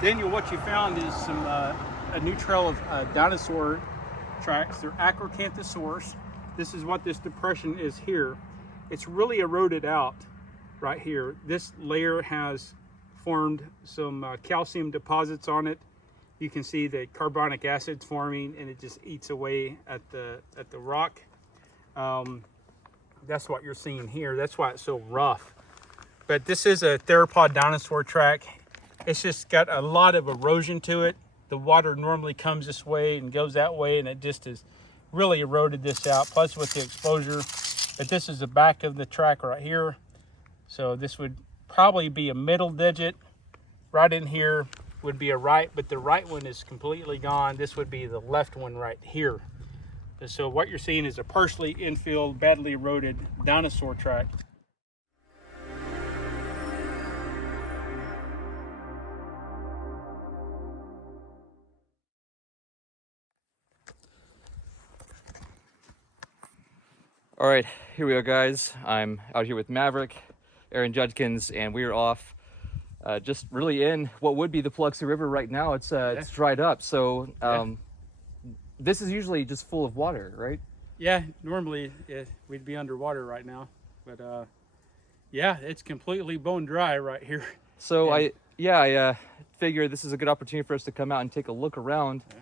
Daniel, what you found is a new trail of dinosaur tracks. They're Acrocanthosaurus. This is what this depression is here. It's really eroded out right here. This layer has formed some calcium deposits on it. You can see the carbonic acid forming, and it just eats away at the rock. That's what you're seeing here. That's why it's so rough. But this is a theropod dinosaur track. It's just got a lot of erosion to it. The water normally comes this way and goes that way, and it just has really eroded this out, plus with the exposure. But this is the back of the track right here. So this would probably be a middle digit. Right in here would be a right, but the right one is completely gone. This would be the left one right here. So what you're seeing is a partially infilled, badly eroded dinosaur track. All right, here we are, guys. I'm out here with Maverick, Aaron Judkins, and we're off just really in what would be the Paluxy River right now. It's dried up, so this is usually just full of water, right? Yeah, normally we'd be underwater right now, but yeah, it's completely bone dry right here. So I figure this is a good opportunity for us to come out and take a look around. Yeah.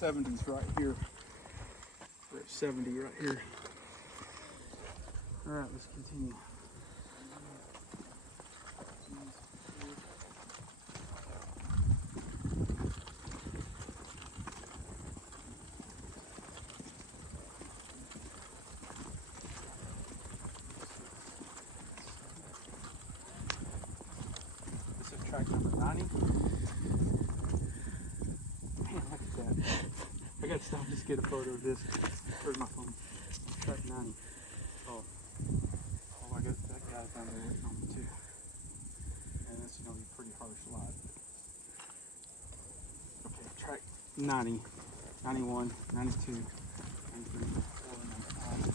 '70s right here. We're at 70 right here. All right, let's continue. This is track number 90. I gotta stop just get a photo of this. Where's my phone? Track 90. Oh, I got that guy down there waiting on me too. And this is gonna be a pretty harsh lot. Okay, track 90, 91, 92, 93, 94, 95,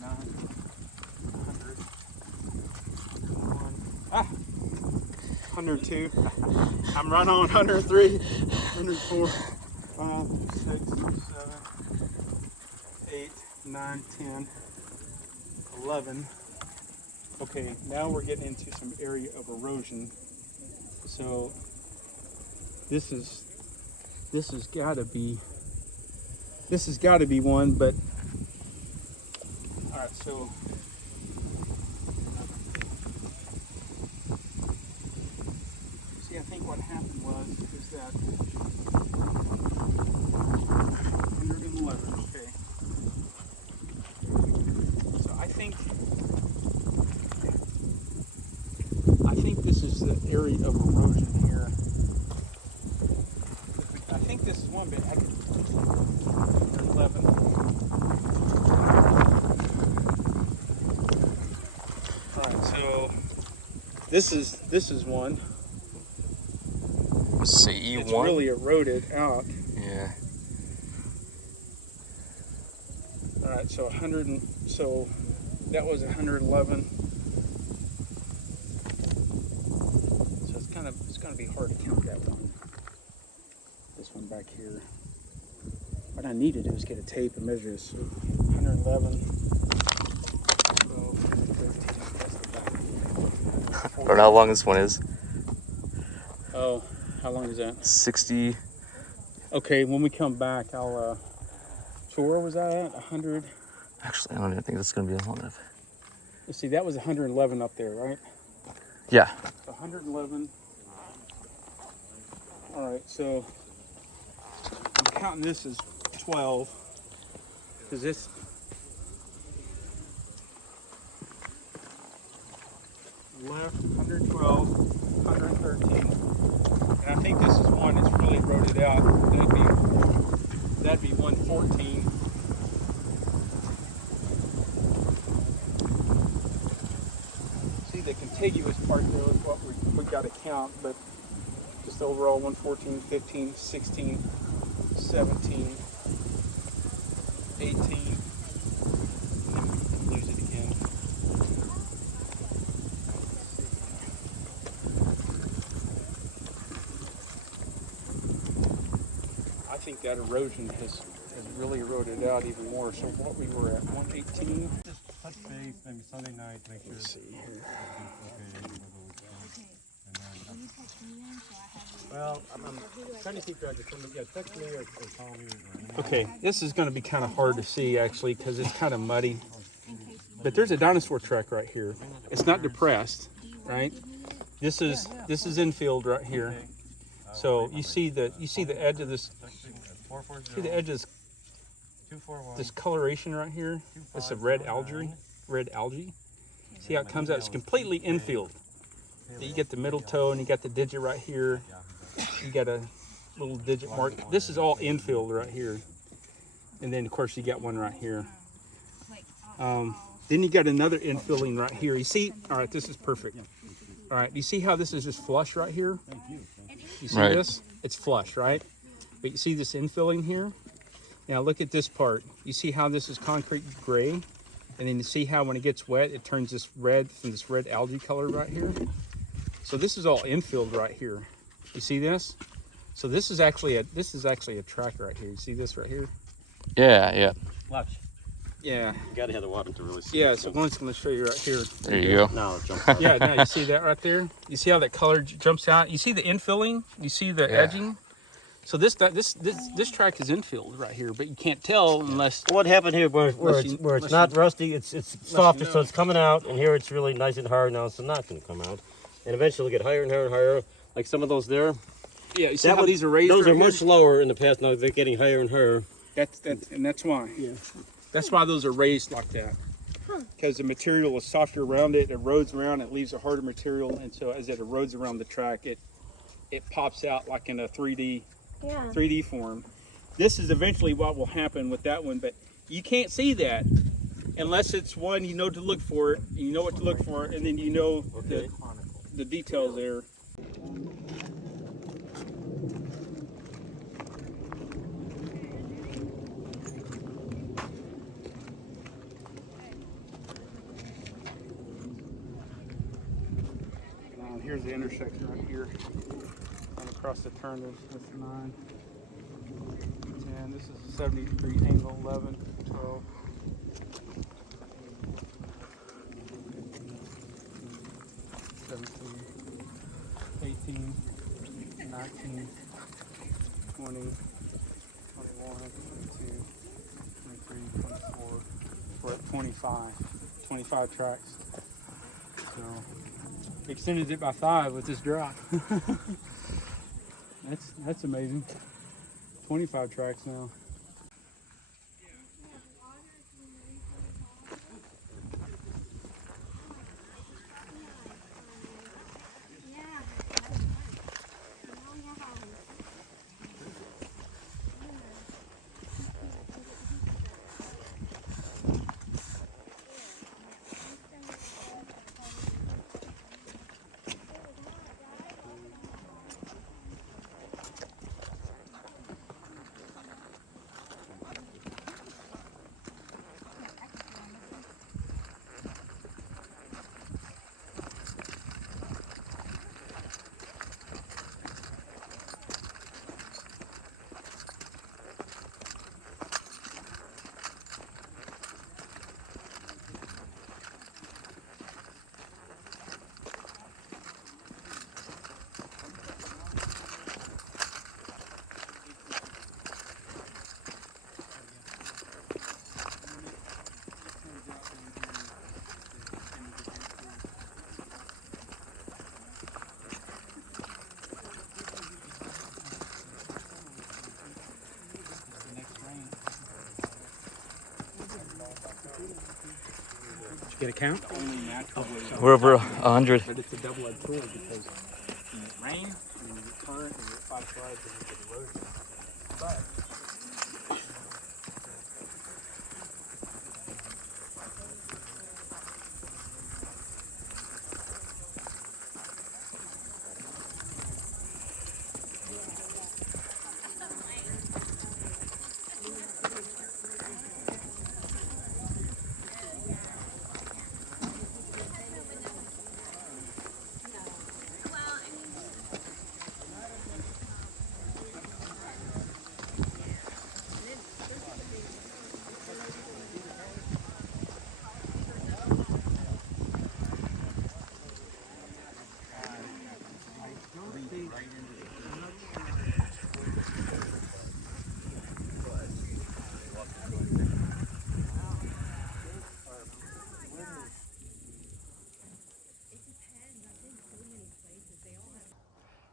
99, 100, 102. I'm right on 103, 104, 5, 6, 7, 8, 9, 10, 11. Okay, now we're getting into some area of erosion. So this has got to be one, but all right, so I think what happened is that 111, okay. So I think this is the area of erosion here. I think this is one, but I can 111. All right, so this is one. Let's see, E1. It's really eroded out. Yeah. All right, so so that was 111. So it's gonna be hard to count that one. This one back here. What I need to do is get a tape and measure this. So 111. 12, 13, that's the back. I don't know how long this one is. Oh. How long is that? 60. Okay, when we come back, I'll. So where was I at? 100. Actually, I don't even think this is going to be long enough. Let's see, that was 111 up there, right? Yeah. 111. All right, so I'm counting this as 12 because this left 112, 113, and I think this is one that's really eroded out. That'd be 114. See, the contiguous part there is what we got to count, but just overall 114, 15, 16, 17, 18. Lose it again. I think that erosion has really eroded out even more. So what we were at 118. Just touch base maybe Sunday night, make sure. Let's see here. Well, I'm trying to keep track of somebody. Yeah, text me or call me. Okay, this is going to be kind of hard to see actually because it's kind of muddy. But there's a dinosaur track right here. It's not depressed, right? This is infield right here. So you see the edge of this. See the edge of this coloration right here. It's a red algae. Red algae. See how it comes out? It's completely infield. You get the middle toe and you got the digit right here. You got a little digit mark. This is all infield right here. And then of course you got one right here. Then you got another infilling right here. You see, all right, this is perfect. All right, you see how this is just flush right here? You see this? It's flush, right? But you see this infilling here? Now look at this part. You see how this is concrete gray? And then you see how when it gets wet, it turns this red from this red algae color right here? So this is all infilled right here. You see this? So this is actually a track right here. You see this right here? Yeah, yeah. Watch. Yeah. You gotta have the water to really see. Yeah, so I'm going to show you right here. There you go. Now it jumps out. Yeah, now you see that right there? You see how that color jumps out? You see the infilling? You see the edging? So this track is infilled right here, but you can't tell unless. What happened here where it's not rusty, it's softer, so it's coming out, and here it's really nice and hard now, so not gonna come out. And eventually it'll get higher and higher and higher, like some of those there. Yeah, you see how these are raised? Those right are much lower in the past, now they're getting higher and higher. That's why. Yeah. That's why those are raised like that. Because the material is softer around it, it erodes around, it leaves a harder material, and so as it erodes around the track, it pops out like in a 3D form. This is eventually what will happen with that one, but you can't see that unless it's one you know to look for it, you know what to look for, and then you know the details there. Here's the intersection right here. And across the turn, there's 9, 10. This is a 70-degree angle, 11, 12. 17, 18, 19, 20, 21, 22, 23, 24. We're at 25 tracks. So extended it by 5 with this drop. That's amazing. 25 tracks now. Get a count? We're over 100. But it's a double-edged sword because you get rain, and you get current, and you get flash floods, and you get erosion. But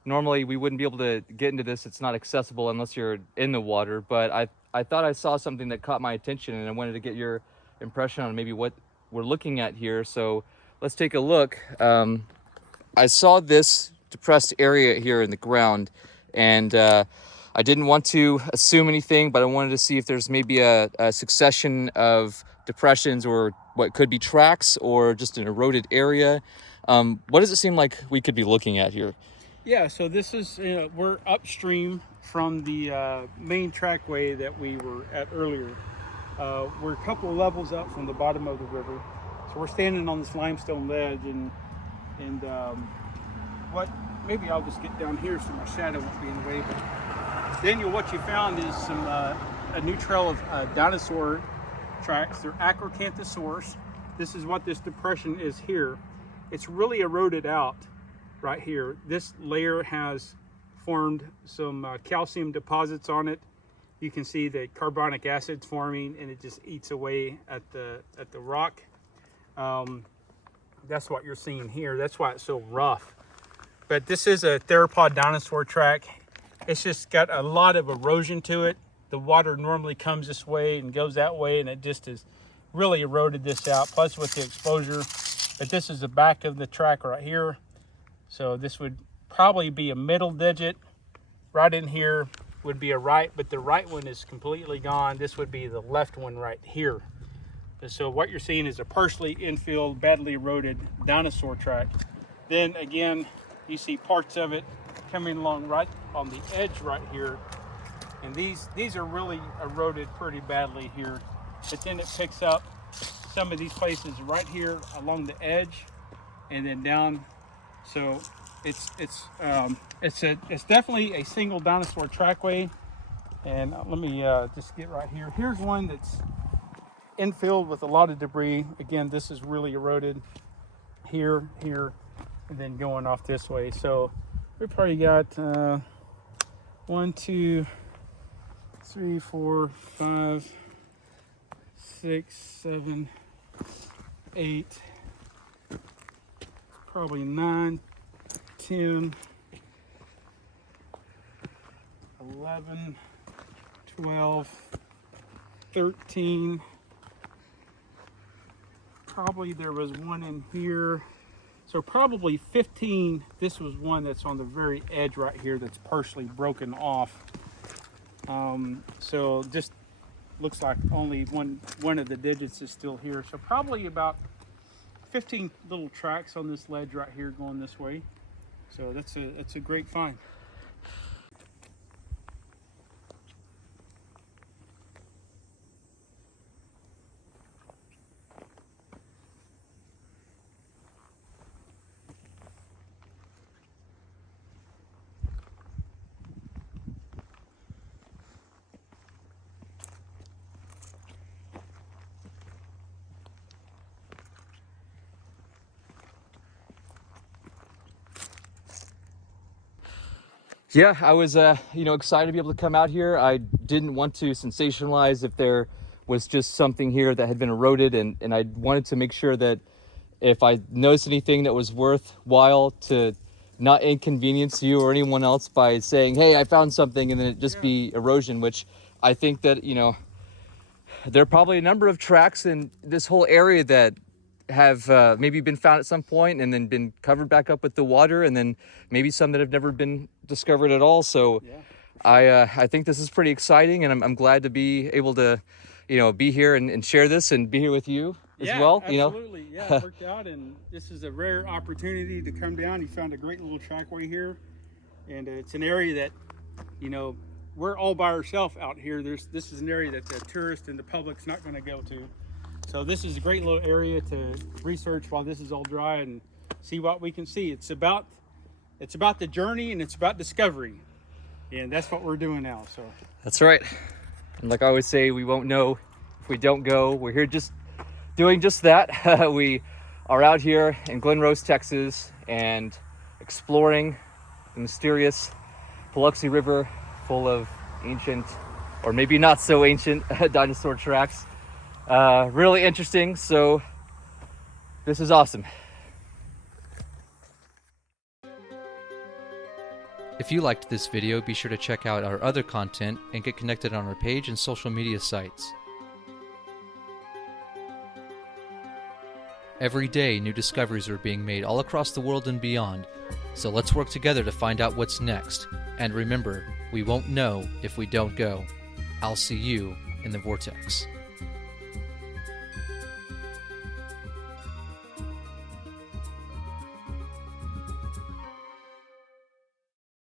Normally we wouldn't be able to get into this. It's not accessible unless you're in the water, but I thought I saw something that caught my attention, and I wanted to get your impression on maybe what we're looking at here. So let's take a look. I saw this depressed area here in the ground, and I didn't want to assume anything, but I wanted to see if there's maybe a succession of depressions or what could be tracks or just an eroded area. What does it seem like we could be looking at here? yeah, so this is, we're upstream from the main trackway that we were at earlier. We're a couple of levels up from the bottom of the river. So we're standing on this limestone ledge, and maybe I'll just get down here so my shadow won't be in the way. But Daniel, what you found is a new trail of dinosaur tracks. They're Acrocanthosaurus. This is what this depression is here. It's really eroded out right here. This layer has formed some calcium deposits on it. You can see the carbonic acid's forming, and it just eats away at the rock. That's what you're seeing here. That's why it's so rough. But this is a theropod dinosaur track. It's just got a lot of erosion to it. The water normally comes this way and goes that way, and it just has really eroded this out, plus with the exposure. But this is the back of the track right here. So this would probably be a middle digit. Right in here would be a right, but the right one is completely gone. This would be the left one right here. And so what you're seeing is a partially infilled, badly eroded dinosaur track. Then again, you see parts of it coming along right on the edge right here. And these are really eroded pretty badly here. But then it picks up some of these places right here along the edge and then down. So it's definitely a single dinosaur trackway. And let me just get right here. Here's one that's infilled with a lot of debris. Again, this is really eroded here, and then going off this way. So we probably got 1, 2, 3, 4, 5, 6, 7, 8, probably 9, 10, 11, 12, 13. Probably there was one in here. So probably 15. This was one that's on the very edge right here that's partially broken off. So just looks like only one of the digits is still here. So probably about 15 little tracks on this ledge right here going this way. So that's a great find. Yeah, I was, excited to be able to come out here. I didn't want to sensationalize if there was just something here that had been eroded, and I wanted to make sure that if I noticed anything that was worthwhile to not inconvenience you or anyone else by saying, hey, I found something, and then it just be erosion, which I think that, there are probably a number of tracks in this whole area that have maybe been found at some point and then been covered back up with the water, and then maybe some that have never been discovered at all. So I think this is pretty exciting, and I'm glad to be able to, be here and share this and be here with you as well. Absolutely. Yeah, it worked out, and this is a rare opportunity to come down. You found a great little trackway here, and it's an area that, we're all by ourselves out here. This is an area that the tourist and the public's not going to go to. So this is a great little area to research while this is all dry and see what we can see. It's about the journey, and it's about discovery, and that's what we're doing now. So that's right. And like I always say, we won't know if we don't go. We're here just doing just that. We are out here in Glen, Texas, and exploring the mysterious Paluxy River, full of ancient, or maybe not so ancient, dinosaur tracks. Really interesting. So this is awesome. If you liked this video, be sure to check out our other content and get connected on our page and social media sites. Every day, new discoveries are being made all across the world and beyond, so let's work together to find out what's next. And remember, we won't know if we don't go. I'll see you in the Vortex.